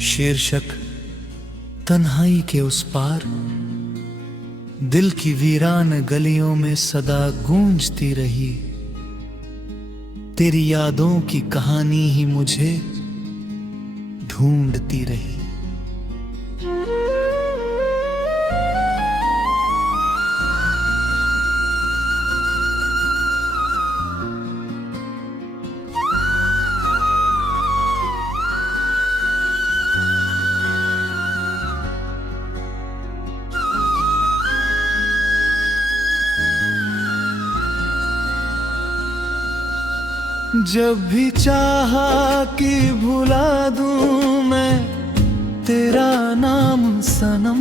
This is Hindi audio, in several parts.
शीर्षक तन्हाई के उस पार। दिल की वीरान गलियों में सदा गूंजती रही, तेरी यादों की कहानी ही मुझे ढूंढती रही। जब भी चाहा कि भुला दूं मैं तेरा नाम सनम,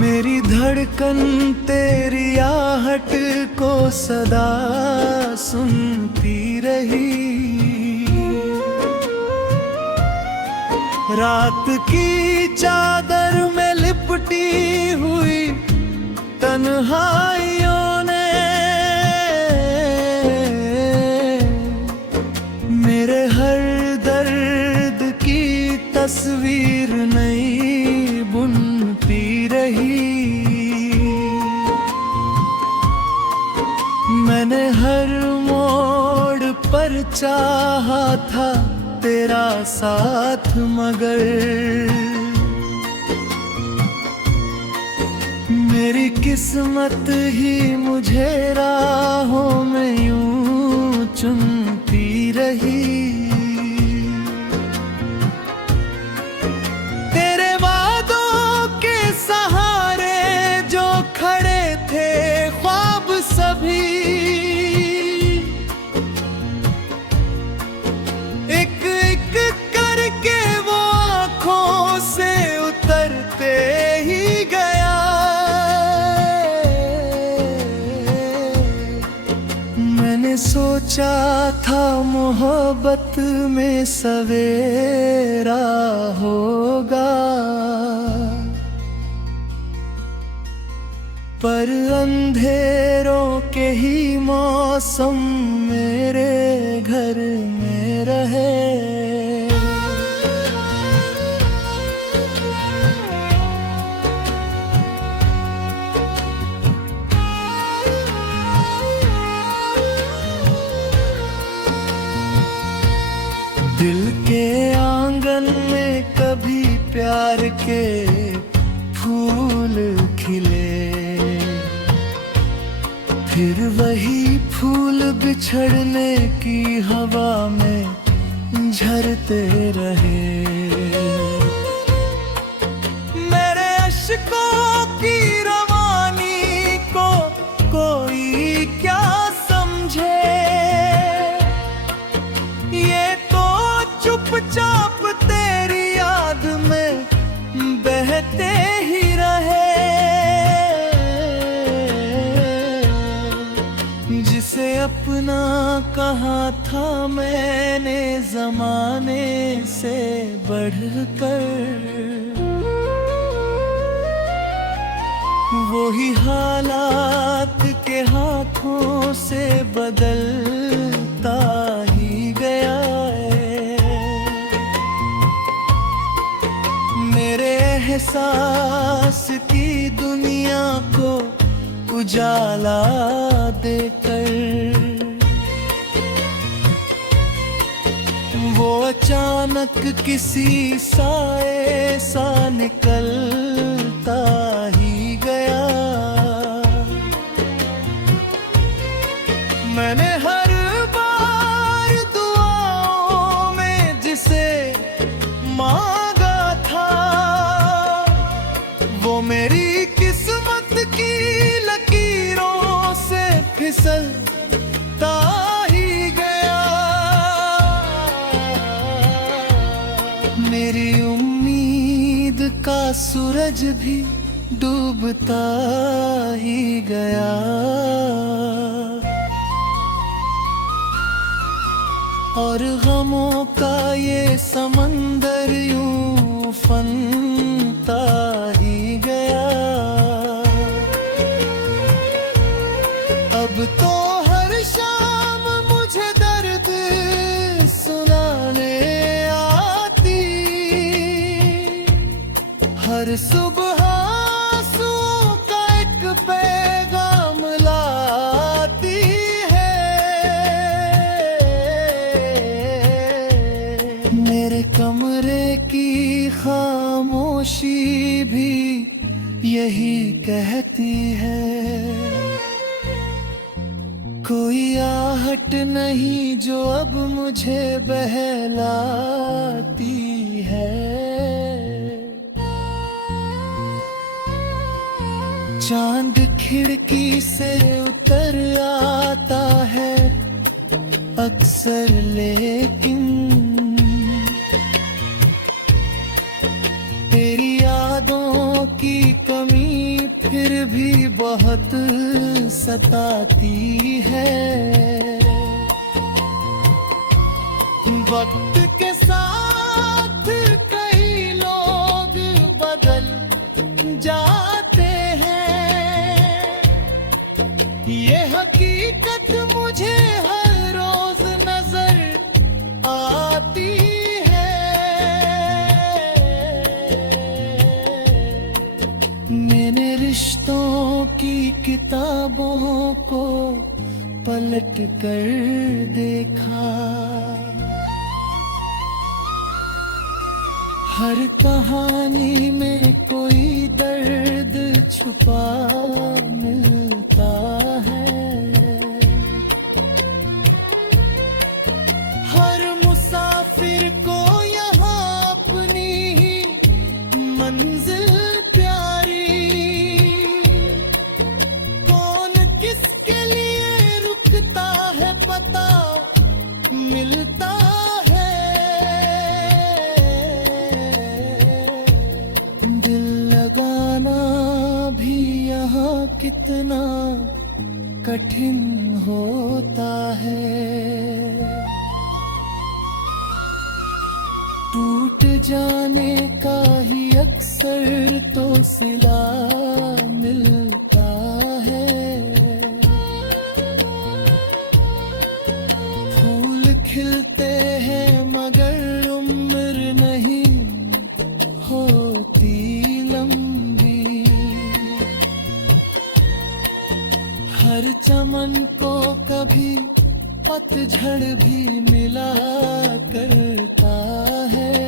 मेरी धड़कन तेरी आहट को सदा सुनती रही। रात की चादर में लिपटी हुई तन्हाइयों मेरे हर दर्द की तस्वीर नई बुनती रही। मैंने हर मोड़ पर चाहा था तेरा साथ, मगर मेरी किस्मत ही मुझे राहों में यूं चुनती रही। तेरे वादों के सहारे जो खड़े थे ख्वाब सभी, एक एक करके वो आँखों से उतरते ही गया। मैंने सोचा था मोहब्बत में सवेरा होगा, पर अंधेरों के ही मौसम मेरे घर में रहे। दिल के आंगन में कभी प्यार के फूल खिले, फिर वही फूल बिछड़ने की हवा में झरते रहे। मेरे अश्कों की रवानी को कोई क्या समझे, ये चुपचाप तेरी याद में बहते ही रहे। जिसे अपना कहा था मैंने जमाने से बढ़कर, वही हालात के हाथों से बदलता ही गया है। मेरे एहसास की दुनिया को उजाला देकर वो अचानक किसी साए सा निकलता ही गया। मैंने हर बार दुआओं में जिसे मांगा था, वो मेरी किस्मत की लकीरों से फिसलता ही गया। मेरी उम्मीद का सूरज भी डूबता ही गया। और गमों का ये समंदर यूं फनता ही गया। अब तो हर शाम मुझे दर्द खामोशी भी यही कहती है, कोई आहट नहीं जो अब मुझे बहलाती है। चांद खिड़की से उतर आता है अक्सर, लेकिन तेरी यादों की कमी फिर भी बहुत सताती है। वक्त के साथ कई लोग बदल जाते हैं, ये हकीकत मुझे हर रोज नजर आती है। मैंने रिश्तों की किताबों को पलट कर देखा, हर कहानी में कोई दर्द छुपा मिलता है। हर मुसाफिर को यहाँ अपनी ही मंजिल प्यारी, कौन किसके लिए रुकता है पता मिलता है। दिल लगाना भी यहाँ कितना कठिन होता है, टूट जाने का ही अक्सर तो सिला मिलता है। फूल खिलते हैं मगर उम्र नहीं होती लंबी, हर चमन को कभी पतझड़ भी मिला करता है।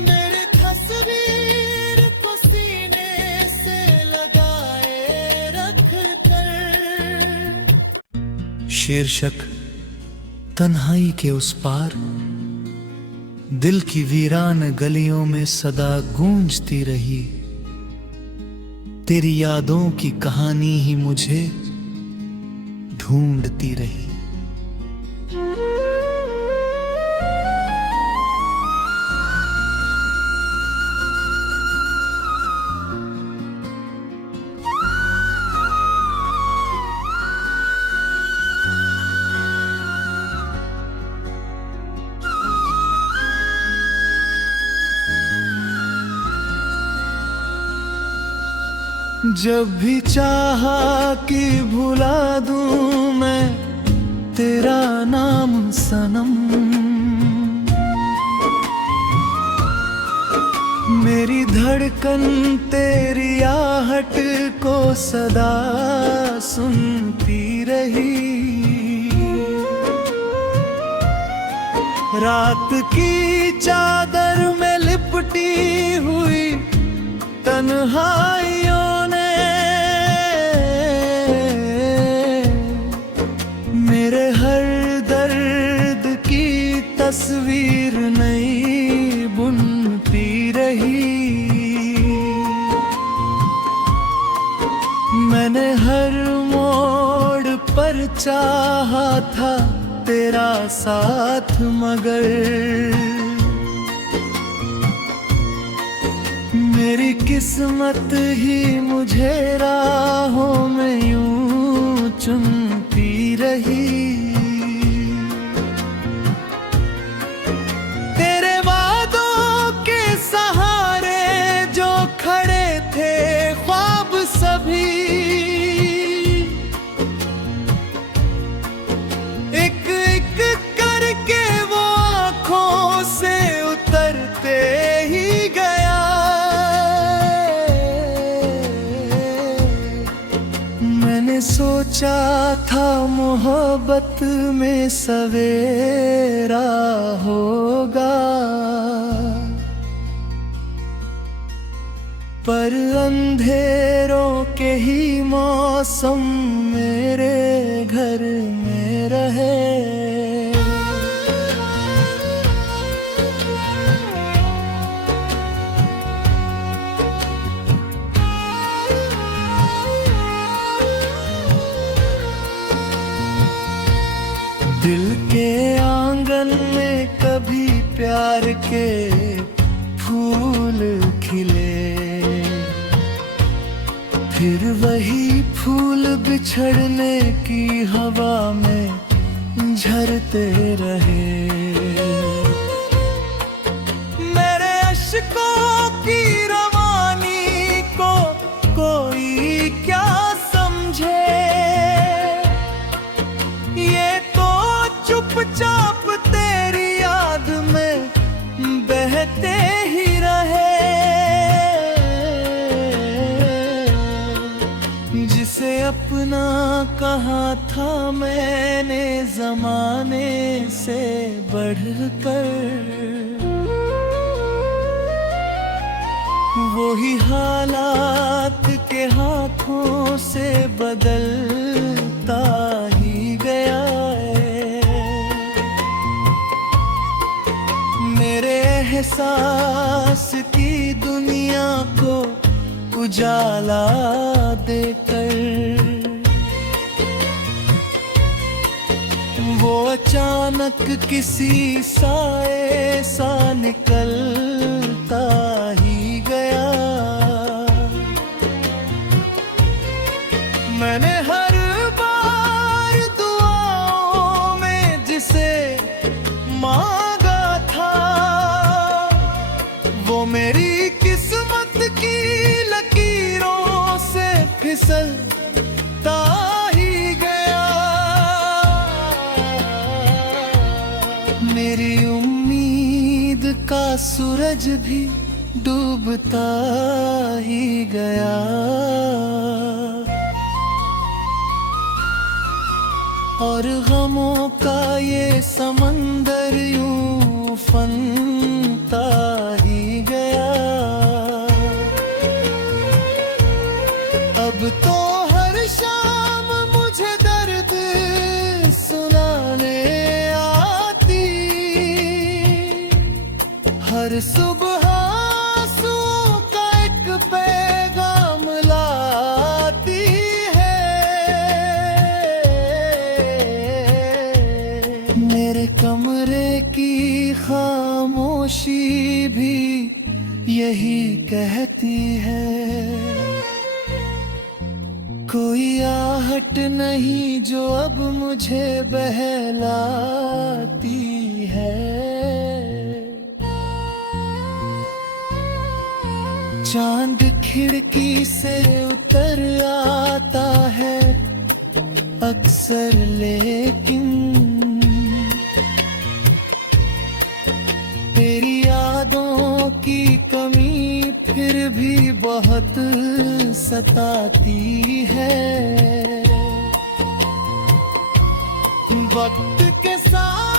मेरे तस्वीर को सीने से लगाए रख कर। शीर्षक तन्हाई के उस पार, दिल की वीरान गलियों में सदा गूंजती रही, तेरी यादों की कहानी ही मुझे ढूंढती रही। जब भी चाहा कि भुला दूं मैं तेरा नाम सनम, मेरी धड़कन तेरी आहट को सदा सुनती रही। रात की चादर में लिपटी हुई तन्हाइयों ने मेरे हर दर्द की तस्वीर नई बुनती रही। मैंने हर मोड़ पर चाहा था तेरा साथ, मगर मेरी किस्मत ही मुझे राहों में यूं चुनती रही। तेरे वादों के सहारे जो खड़े थे ख्वाब सभी, एक एक करके वो आँखों से उतरते ही गया। मैंने सोचा सोचा था मोहब्बत में सवेरा होगा, पर अंधेरों के ही मौसम मेरे घर में रहे। दिल के आंगन में कभी प्यार के फूल खिले, फिर वही फूल बिछड़ने की हवा में झरते रहे। मेरे अश्कों की रवानी को कोई क्या समझे, ये तो चुपचाप तेरी याद में बहते ही रहे। जिसे अपना कहा था मैंने जमाने से बढ़कर, वही हालात के हाथों से बदलता ही गया है। मेरे एहसास की दुनिया को उजाला देकर, वो अचानक किसी साए सा निकलता ही गया। मैंने हर बार दुआओं में जिसे मांगा था, वो मेरी किस्मत की लकीरों से फिसलता ही गया। मेरी उम्मीद का सूरज भी डूबता ही गया। और गमों का ये समंदर यूं फनता ही गया। अब तो हर शाम मुझे दर्द सुनाने आती, हर सुबह आंसुओं का एक पैगाम लाती है। मेरे कमरे की खामोशी भी यही कहती है, कोई आहट नहीं जो अब मुझे बहलाती है। चांद खिड़की से उतर आता है अक्सर, लेकिन तेरी यादों की कमी फिर भी बहुत सताती है। वक्त के साथ